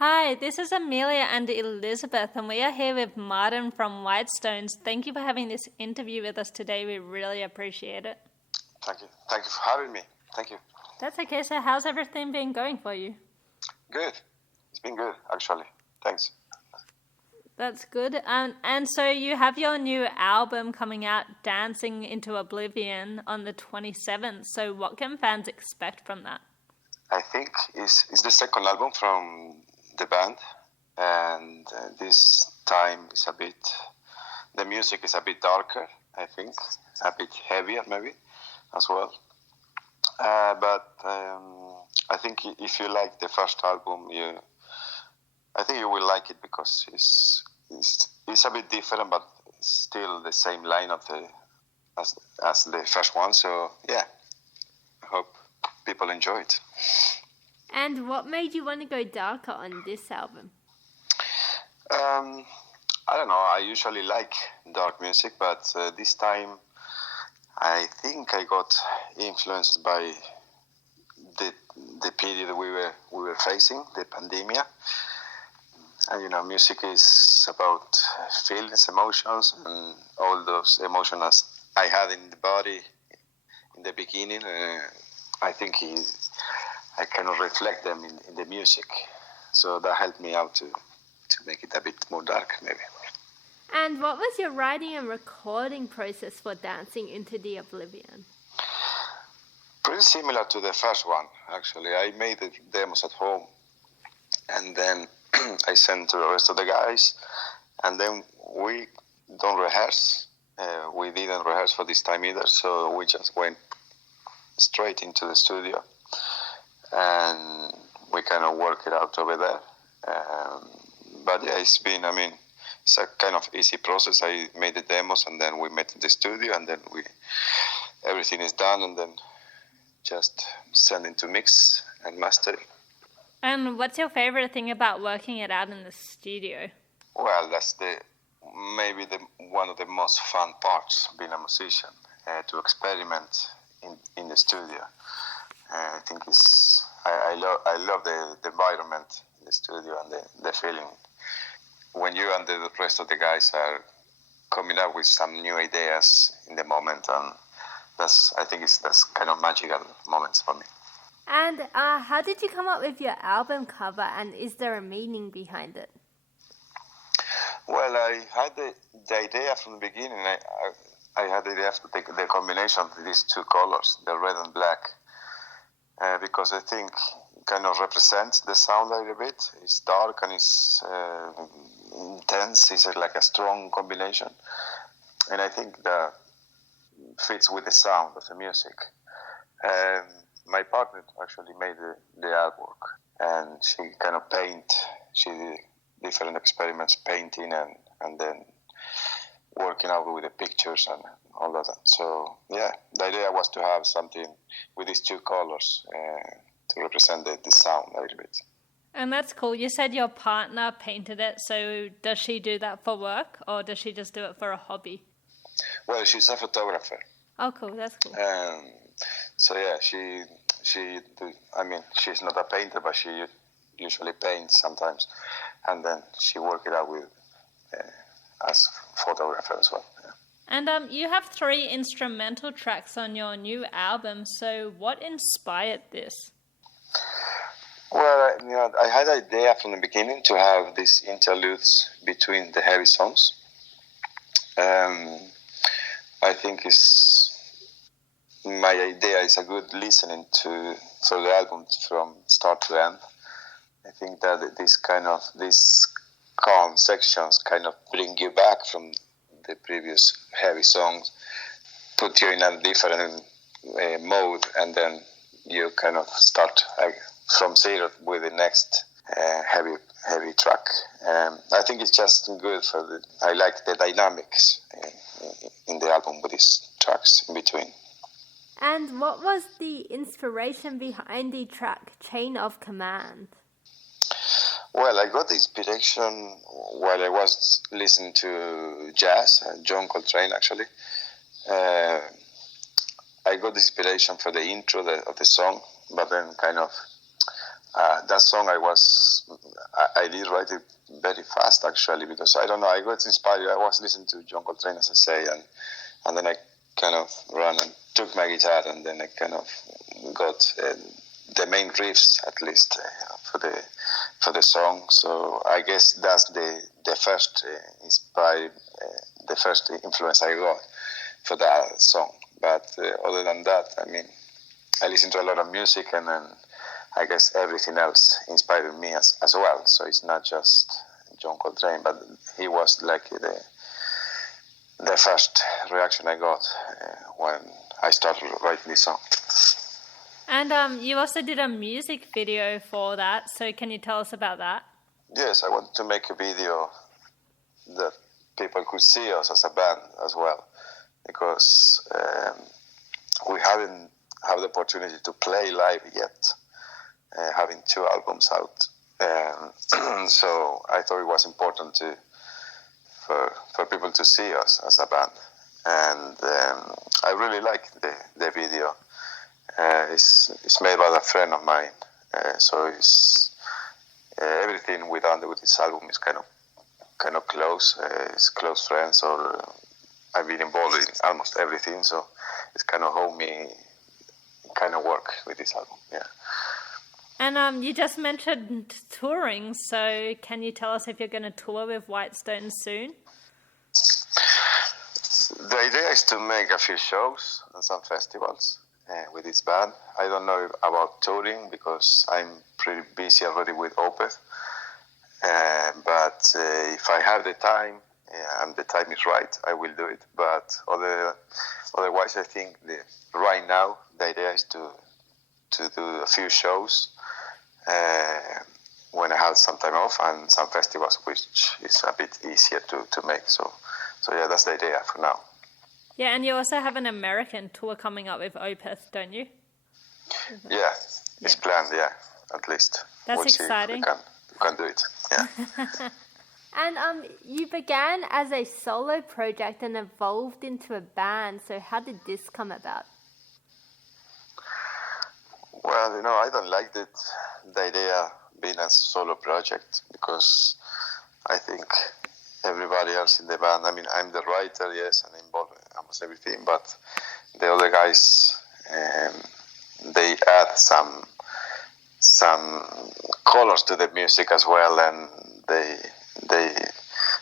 Hi, this is Ameila and Elizabeth, and we are here with Martin from Whitestones. Thank you for having this interview with us today. We really appreciate it. Thank you. Thank you for having me. Thank you. That's okay. So how's everything been going for you? Good. It's been good, actually. Thanks. That's good. And so you have your new album coming out, Dancing into Oblivion, on the 27th. So what can fans expect from that? I think it's the second album from the band, and this time is the music is a bit darker, I think, a bit heavier maybe as well. But I think if you like the first album, I think you will like it because it's a bit different, but still the same line of as the first one. So yeah, I hope people enjoy it. And what made you want to go darker on this album? I don't know. I usually like dark music, but this time I think I got influenced by the period we were facing, the pandemic. And music is about feelings, emotions, and all those emotions I had in the body in the beginning. I think I cannot reflect them in the music, so that helped me out to make it a bit more dark, maybe. And what was your writing and recording process for Dancing into the Oblivion? Pretty similar to the first one, actually. I made the demos at home, and then I sent to the rest of the guys, and then we don't rehearse. We didn't rehearse for this time either, so we just went straight into the studio, and we kind of work it out over there. But yeah, it's a kind of easy process. I made the demos, and then we met in the studio, and then everything is done, and then just send it to mix and master. And what's your favorite thing about working it out in the studio? Well, that's maybe one of the most fun parts of being a musician, to experiment in the studio. I think I love the environment in the studio and the feeling when you and the rest of the guys are coming up with some new ideas in the moment, and I think that's kind of magical moments for me. And how did you come up with your album cover, and is there a meaning behind it? Well, I had the idea from the beginning. I had the idea to take the combination of these two colors, the red and black, because I think it kind of represents the sound a little bit. It's dark and it's intense. It's like a strong combination. And I think that fits with the sound of the music. My partner actually made the artwork, and she kind of she did different experiments, painting and then working out with the pictures and all of that. So yeah, the idea was to have something with these two colors to represent the sound a little bit. And that's cool. You said your partner painted it, so does she do that for work, or does she just do it for a hobby? Well, she's a photographer. Oh, cool. That's cool. So yeah, she's not a painter, but she usually paints sometimes, and then she worked it out with as photographer as well. Yeah. And you have 3 instrumental tracks on your new album. So what inspired this? Well, I had an idea from the beginning to have these interludes between the heavy songs. I think my idea is a good listening for the album from start to end. I think that these calm sections kind of bring you back from the previous heavy songs, put you in a different mode, and then you kind of start from zero with the next heavy track. I think it's just good I like the dynamics in the album with these tracks in between. And what was the inspiration behind the track Chain of Command? Well, I got the inspiration while I was listening to jazz, John Coltrane actually. I got the inspiration for the intro of the song, but then kind of that song I write it very fast, actually, because I don't know, I got inspired. I was listening to John Coltrane, as I say, and then I kind of ran and took my guitar, and then I kind of got the main riffs, at least, for the song. So I guess that's the first the first influence I got for that song. But other than that, I mean, I listen to a lot of music, and then I guess everything else inspired me as well. So it's not just John Coltrane, but he was like the first reaction I got when I started writing this song. And you also did a music video for that, so can you tell us about that? Yes, I wanted to make a video that people could see us as a band as well, because we haven't had the opportunity to play live yet, having 2 albums out. So I thought it was important for people to see us as a band. And I really like the video. It's made by a friend of mine, so it's everything we've done with this album is kind of close. It's close friends, or I've been involved in almost everything, so it's kind of homey kind of work with this album. Yeah. And you just mentioned touring, so can you tell us if you're going to tour with Whitestone soon? The idea is to make a few shows and some festivals with this band. I don't know about touring because I'm pretty busy already with Opeth. But if I have the time and the time is right, I will do it. But otherwise, I think right now the idea is to do a few shows when I have some time off, and some festivals, which is a bit easier to make. So yeah, that's the idea for now. Yeah, and you also have an American tour coming up with Opeth, don't you? Yeah, it's planned, yeah, at least. That's exciting. We can do it, yeah. And you began as a solo project and evolved into a band, so how did this come about? Well, I don't like the idea being a solo project, because I think everybody else in the band, I mean, I'm the writer, yes, and involved in almost everything, but the other guys, they add some colors to the music as well, and they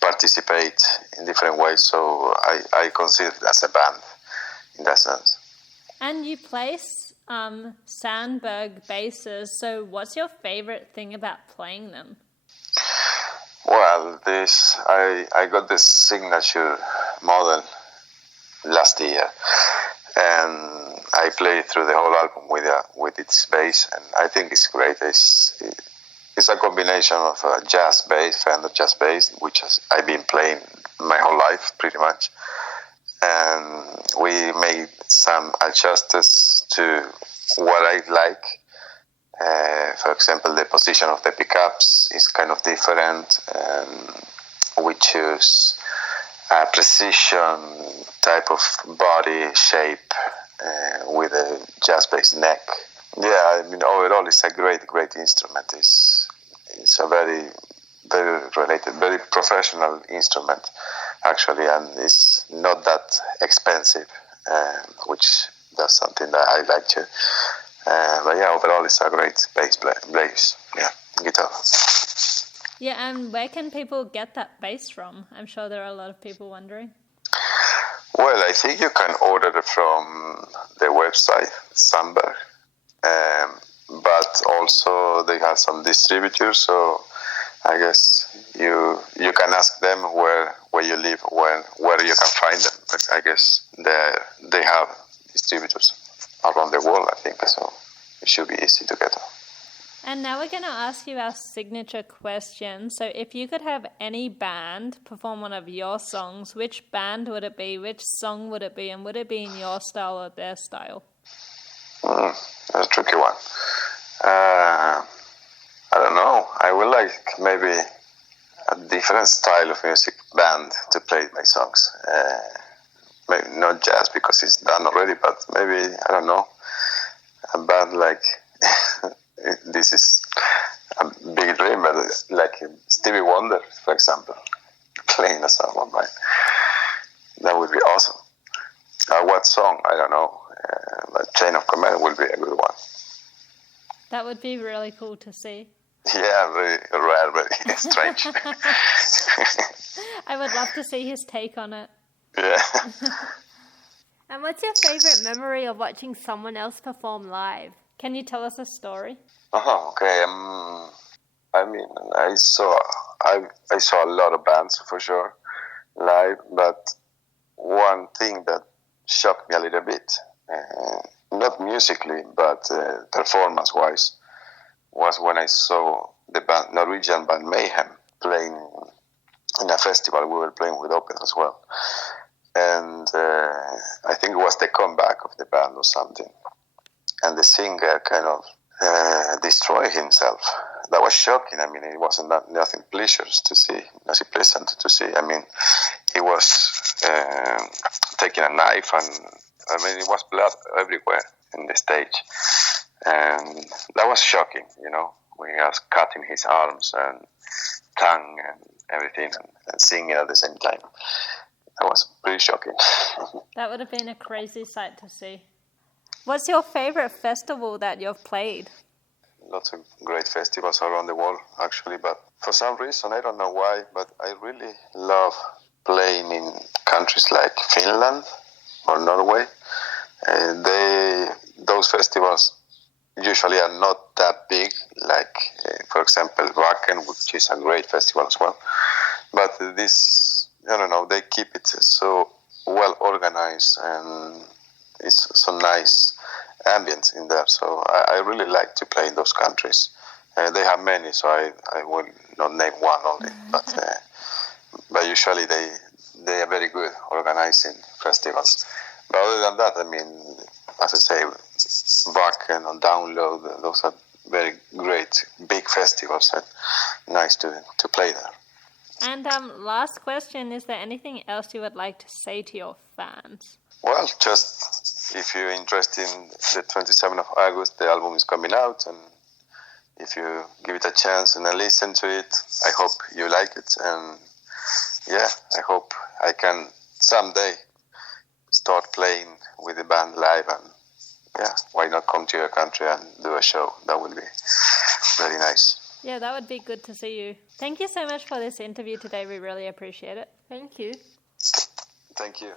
participate in different ways, so I consider it as a band in that sense. And you place Sandberg basses, so what's your favorite thing about playing them? Well, I got this signature model last year, and I played through the whole album with its bass, and I think it's great. It's a combination of a jazz bass, Fender jazz bass, which I've been playing my whole life pretty much, and we made some adjustments to what I like. For example, the position of the pickups is kind of different, and we choose a precision type of body shape with a jazz bass neck. Yeah, I mean, overall it's a great instrument. It's a very, very related, very professional instrument, actually, and it's not that expensive, which that's something that I like to. But yeah, overall it's a great bass, yeah, guitar. Yeah, and where can people get that bass from? I'm sure there are a lot of people wondering. Well, I think you can order it from the website, Sandberg. But also they have some distributors, so I guess you can ask them where you live, where you can find them. But I guess they have distributors around the world, I think, so it should be easy to get them. And now we're going to ask you our signature question. So if you could have any band perform one of your songs, which band would it be, which song would it be, and would it be in your style or their style? That's a tricky one. I don't know. I would like maybe a different style of music band to play my songs. Maybe not jazz because it's done already, but maybe, I don't know, a band like this is a big dream, but like Stevie Wonder, for example, playing a song of mine. That would be awesome. What song? I don't know. But Chain of Command will be a good one. That would be really cool to see. Yeah, very rare, very strange. I would love to see his take on it. Yeah. And what's your favorite memory of watching someone else perform live? Can you tell us a story? Okay. I mean, I saw a lot of bands for sure live, but one thing that shocked me a little bit, not musically, but performance-wise, was when I saw the band, Norwegian band Mayhem, playing in a festival. We were playing with Open as well. And I think it was the comeback of the band or something. And the singer kind of destroyed himself. That was shocking. I mean, it wasn't nothing pleasant to see. I mean, he was taking a knife, and I mean, it was blood everywhere in the stage. And that was shocking, you know. When he was cutting his arms and tongue and everything, and singing at the same time. That was pretty shocking. That would have been a crazy sight to see. What's your favorite festival that you've played? Lots of great festivals around the world, actually, but for some reason, I don't know why, but I really love playing in countries like Finland or Norway. Those festivals usually are not that big, like, for example, Wacken, which is a great festival as well. But this, I don't know, they keep it so well organized, and it's so nice ambience in there. So I really like to play in those countries. They have many, so I will not name one only. But usually they are very good organizing festivals. But other than that, I mean, as I say, Wacken or Download, those are very great big festivals and nice to play there. And last question, is there anything else you would like to say to your fans? Well, just if you're interested in the 27th of August, the album is coming out, and if you give it a chance and listen to it, I hope you like it. And yeah, I hope I can someday start playing with the band live, and yeah, why not come to your country and do a show? That would be very nice. Yeah, that would be good to see you. Thank you so much for this interview today. We really appreciate it. Thank you. Thank you.